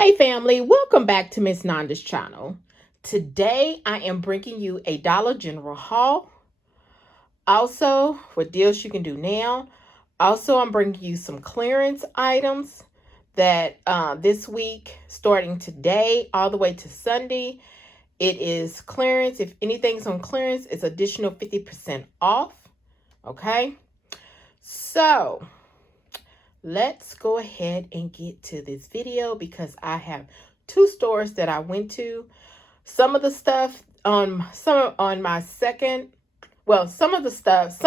Hey family, welcome back to Miss Nanda's channel. Today I am bringing you a Dollar General haul. Also, for deals you can do now. Also, I'm bringing you some clearance items that this week, starting today all the way to Sunday, it is clearance. If anything's on clearance, it's additional 50% off. Okay, so let's go ahead and get to this video because I have two stores that I went to. Some of the stuff on my second, well, some of the stuff,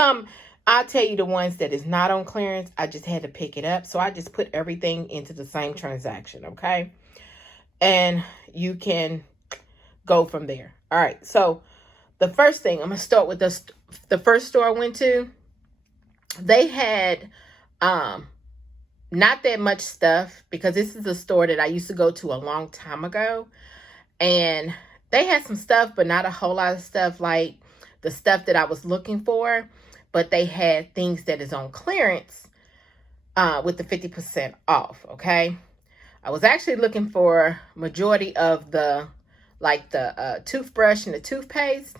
I'll tell you the ones that is not on clearance. I just had to pick it up. So I just put everything into the same transaction, okay? And you can go from there. All right. So the first thing, I'm going to start with the first store I went to. They had not that much stuff because this is a store that I used to go to a long time ago. And they had some stuff, but not a whole lot of stuff like the stuff that I was looking for. But they had things that is on clearance with the 50% off, okay? I was actually looking for majority of the toothbrush and the toothpaste,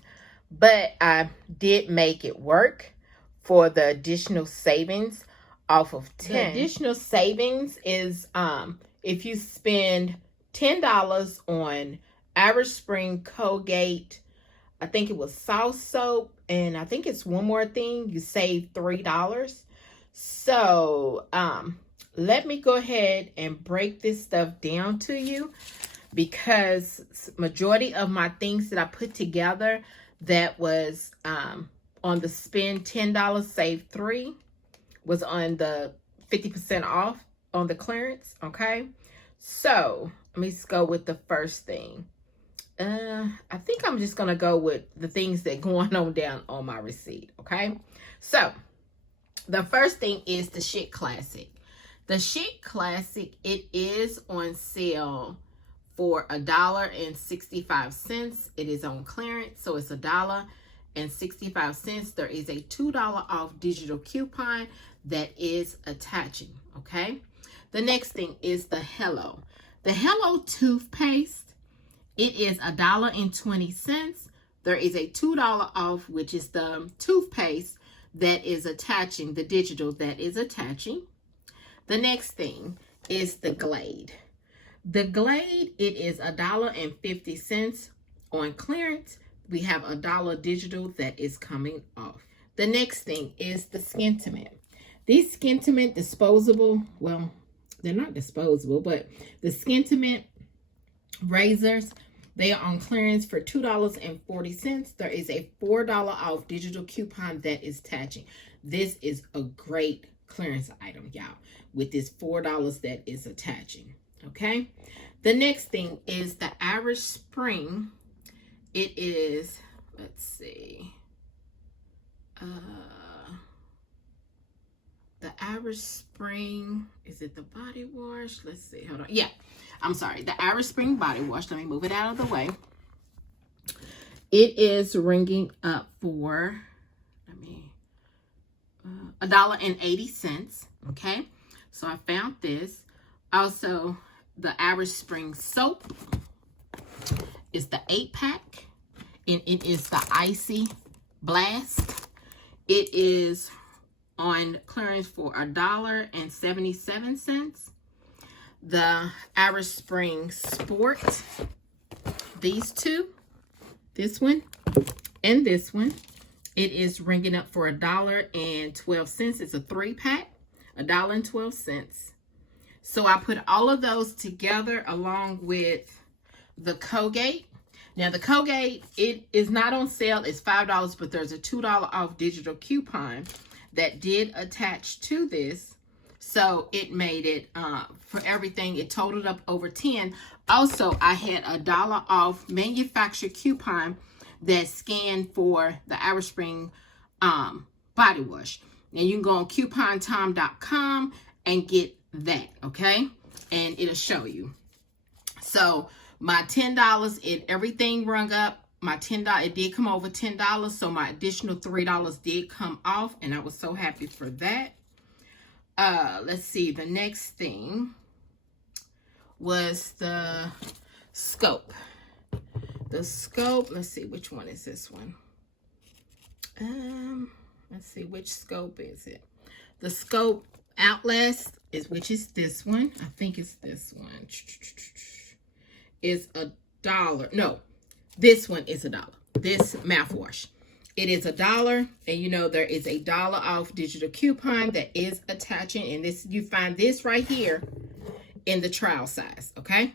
but I did make it work for the additional savings off of 10. The additional savings is if you spend $10 on Irish Spring, Colgate, I think it was South Soap, and I think it's one more thing, you save $3. So let me go ahead and break this stuff down to you, because majority of my things that I put together that was on the spend $10, save $3 was on the 50% off on the clearance, okay? So let me just go with the first thing. I think I'm just gonna go with the things that going on down on my receipt, okay? So the first thing is the Chic Classic. The Chic Classic, it is on sale for $1.65. It is on clearance, so it's $1.65. There is a $2 off digital coupon that is attaching, okay? The next thing is the Hello. The Hello toothpaste, it is $1.20. There is a $2 off, which is the toothpaste that is attaching, the digital that is attaching. The next thing is the Glade. The Glade, it is $1.50 on clearance. We have $1 digital that is coming off. The next thing is the Skintimate. These Skintimate disposable, well, they're not disposable, but the Skintimate razors, they are on clearance for $2.40. There is a $4 off digital coupon that is attaching. This is a great clearance item, y'all, with this $4 that is attaching, okay? The next thing is the Irish Spring. It is, let's see, the Irish Spring, is it the body wash? Let's see, hold on. Yeah, I'm sorry, the Irish Spring body wash. Let me move it out of the way. It is ringing up for, $1.80, okay? So I found this. Also, the Irish Spring soap is the 8-pack, and it is the Icy Blast. It is on clearance for $1.77. The Irish Spring Sport, these two, this one and this one, it is ringing up for $1.12. It's a 3-pack, $1.12. So I put all of those together along with the Colgate. Now the Colgate, it is not on sale. It's $5, but there's a $2 off digital coupon that did attach to this. So it made it, for everything, it totaled up over 10. Also, I had a $1 off manufacturer coupon that scanned for the Irish Spring body wash. Now you can go on coupontime.com and get that, okay? And it'll show you. So my $10, everything rung up. My $10, it did come over $10, so my additional $3 did come off, and I was so happy for that. Let's see, the next thing was the scope. The scope, let's see, which one is this one? Let's see, which scope is it? The scope Outlast which is this one. I think it's this one. Is $1. No, this one is $1. This mouthwash. It is $1, and you know there is a $1 off digital coupon that is attaching, and this you find this right here in the trial size, okay?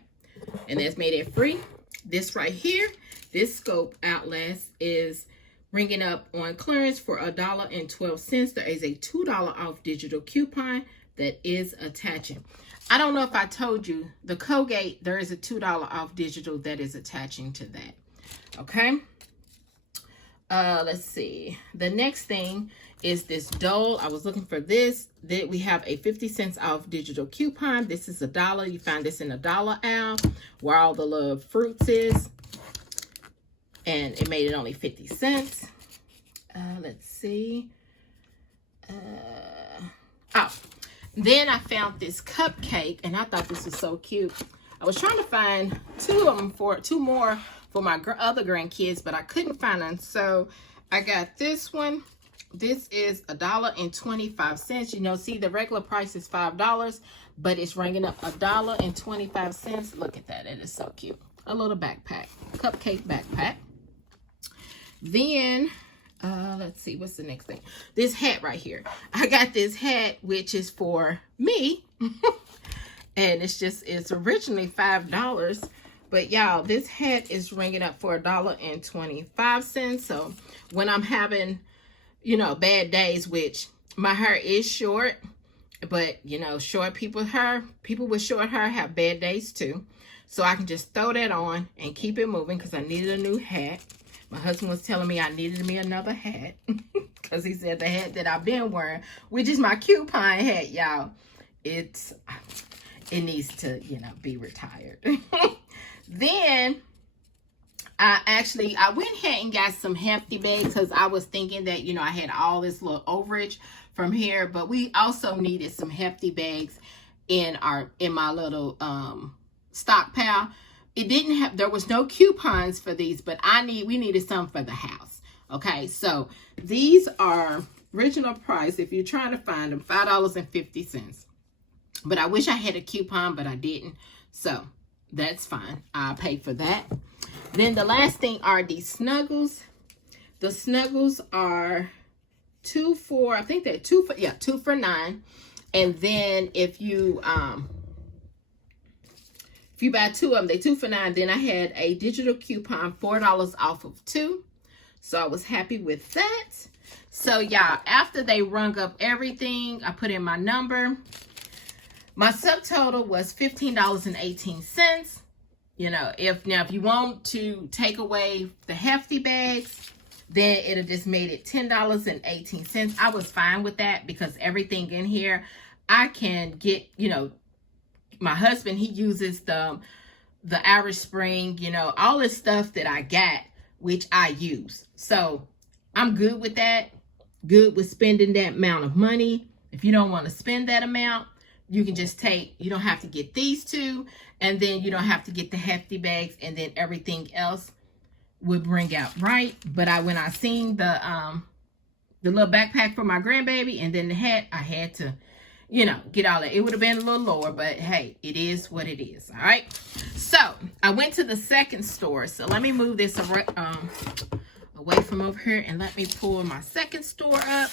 And that's made it free. This right here, this scope Outlast is ringing up on clearance for $1.12. There is a $2 off digital coupon that is attaching. I don't know if I told you, the Colgate, there is a $2 off digital that is attaching to that. Okay. Let's see. The next thing is this Dole. I was looking for this. That we have a 50 cents off digital coupon. This is $1. You find this in $1 aisle where all the little fruits is. And it made it only 50 cents. Let's see. Then I found this cupcake, and I thought this was so cute. I was trying to find two more for my other grandkids, but I couldn't find them. So I got this one. This is $1.25. You know, see, the regular price is $5, but it's ringing up $1.25. Look at that. It is so cute. A little backpack, cupcake backpack. Then, let's see, what's the next thing? This hat right here. I got this hat, which is for me. And it's originally $5. But y'all, this hat is ringing up for $1.25. So when I'm having, you know, bad days, which my hair is short, but you know, short people with short hair have bad days too. So I can just throw that on and keep it moving because I needed a new hat. My husband was telling me I needed me another hat because he said the hat that I've been wearing, which is my coupon hat, y'all, it needs to, you know, be retired. Then I went ahead and got some hefty bags because I was thinking that, you know, I had all this little overage from here, but we also needed some hefty bags in my little stockpile. There was no coupons for these, but we needed some for the house. Okay, so these are original price, if you're trying to find them, $5.50. But I wish I had a coupon, but I didn't. So that's fine. I'll pay for that. Then the last thing are these Snuggles. The Snuggles are 2 for, I think they're 2 for $9. And then if you buy 2 of them, they 2 for $9. Then I had a digital coupon, $4 off of 2. So I was happy with that. So y'all, after they rung up everything, I put in my number. My subtotal was $15.18. You know, if you want to take away the hefty bags, then it'll just made it $10.18. I was fine with that because everything in here, I can get, you know, my husband, he uses the Irish Spring, you know, all this stuff that I got, which I use. So I'm good with that. Good with spending that amount of money. If you don't want to spend that amount, you can just you don't have to get these 2, and then you don't have to get the hefty bags, and then everything else would bring out right. But when I seen the little backpack for my grandbaby and then the hat, I had to, you know, get all that. It would have been a little lower, but hey, it is what it is. All right. So I went to the second store. So let me move this away from over here and let me pull my second store up.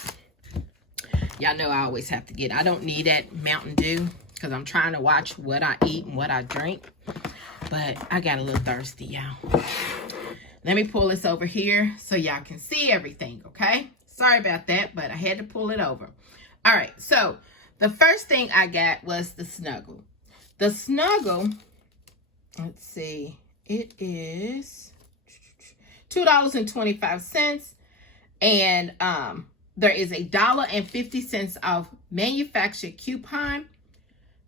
Y'all know I always have to I don't need that Mountain Dew because I'm trying to watch what I eat and what I drink. But I got a little thirsty, y'all. Let me pull this over here so y'all can see everything, okay? Sorry about that, but I had to pull it over. All right, so the first thing I got was the Snuggle. The Snuggle, let's see, it is $2.25. And there is a $1.50 off manufactured coupon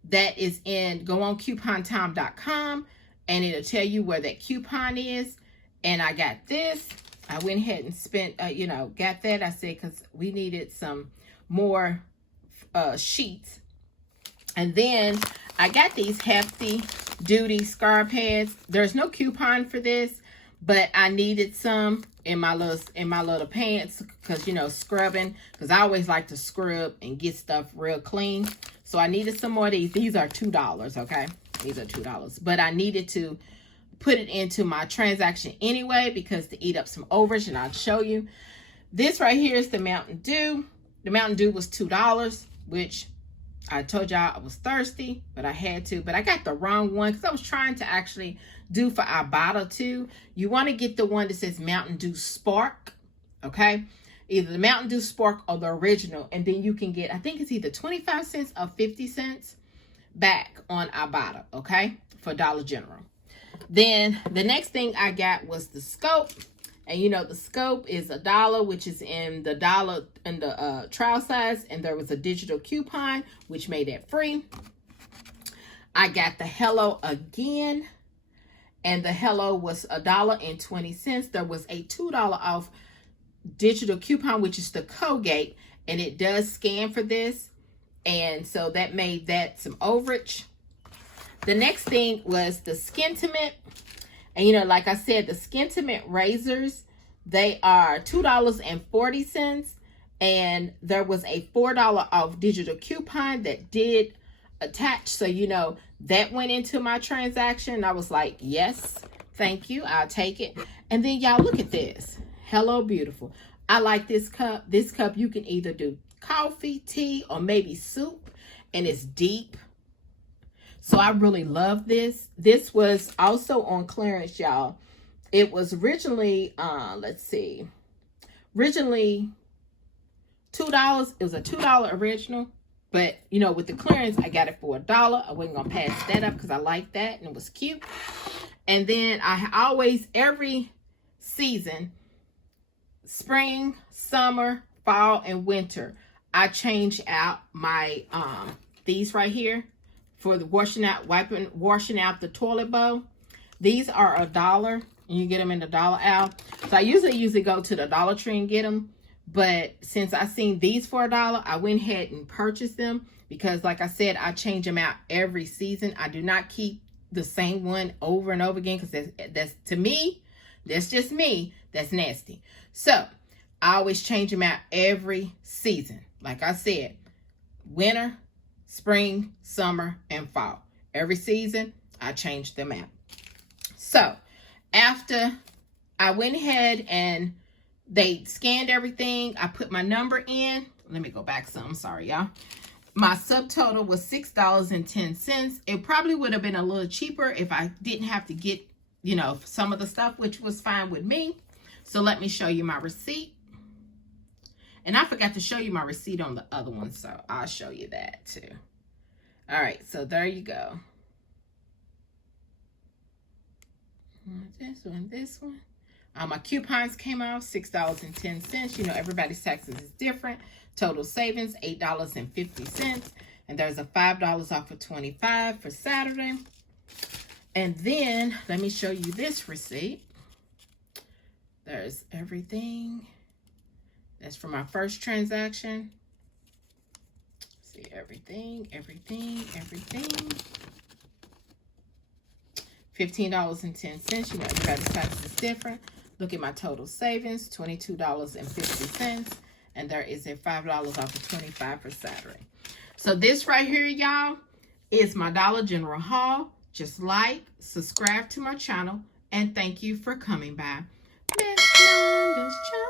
that is go on coupontime.com, and it'll tell you where that coupon is. And I got this. I went ahead and spent, you know, got that. I said, because we needed some more sheets. And then I got these hefty duty scar pads. There's no coupon for this, but I needed some in my little pants because, you know, scrubbing, because I always like to scrub and get stuff real clean. So I needed some more of these. These are $2, okay? These are $2, but I needed to put it into my transaction anyway because to eat up some overage, and I'll show you. This right here is the Mountain Dew. The Mountain Dew was $2, which I told y'all I was thirsty, but I had to. But I got the wrong one because I was trying to actually do for our bottle too. You want to get the one that says Mountain Dew Spark, okay? Either the Mountain Dew Spark or the original, and then you can get, I think it's either 25 cents or 50 cents back on our bottle, okay, for Dollar General. Then the next thing I got was the scope, and you know the scope is $1, which is in the trial size, and there was a digital coupon which made it free. I got the Hello again, and the Hello was $1.20. There was a $2 off digital coupon, which is the Colgate, and it does scan for this, and so that made that some overage. The next thing was the Skintimate, and you know, like I said, the Skintimate razors, they are $2.40, and there was a $4 off digital coupon that did attach, so you know that went into my transaction. I was like, yes, thank you, I'll take it. And then y'all look at this. Hello Beautiful. I like this cup. This cup, you can either do coffee, tea, or maybe soup, and it's deep. So I really love this. This was also on clearance, y'all. It was originally, let's see, originally $2. It was a $2 original, but you know, with the clearance, I got it for $1. I wasn't gonna pass that up because I like that and it was cute. And then I always, every season, spring, summer, fall, and winter, I change out my these right here for the washing out the toilet bowl. These are $1, and you get them in the dollar aisle. So I usually go to the Dollar Tree and get them, but since I seen these for $1, I went ahead and purchased them because, like I said, I change them out every season. I do not keep the same one over and over again because that's to me, that's just me, that's nasty. So I always change them out every season. Like I said, winter, spring, summer, and fall. Every season, I change them out. So after I went ahead and they scanned everything, I put my number in. Let me go back some. Sorry, y'all. My subtotal was $6.10. It probably would have been a little cheaper if I didn't have to get, you know, some of the stuff, which was fine with me. So let me show you my receipt. And I forgot to show you my receipt on the other one, so I'll show you that too. All right, so there you go. This one. My coupons came off, $6.10. You know, everybody's taxes is different. Total savings, $8.50. And there's a $5 off of 25 for Saturday. And then, let me show you this receipt. There's everything. That's for my first transaction. See, everything. $15.10. You know, everybody's taxes is different. Look at my total savings, $22.50. And there is a $5 off of 25 for Saturday. So this right here, y'all, is my Dollar General haul. Just like, subscribe to my channel, and thank you for coming by. Miss Londa's channel.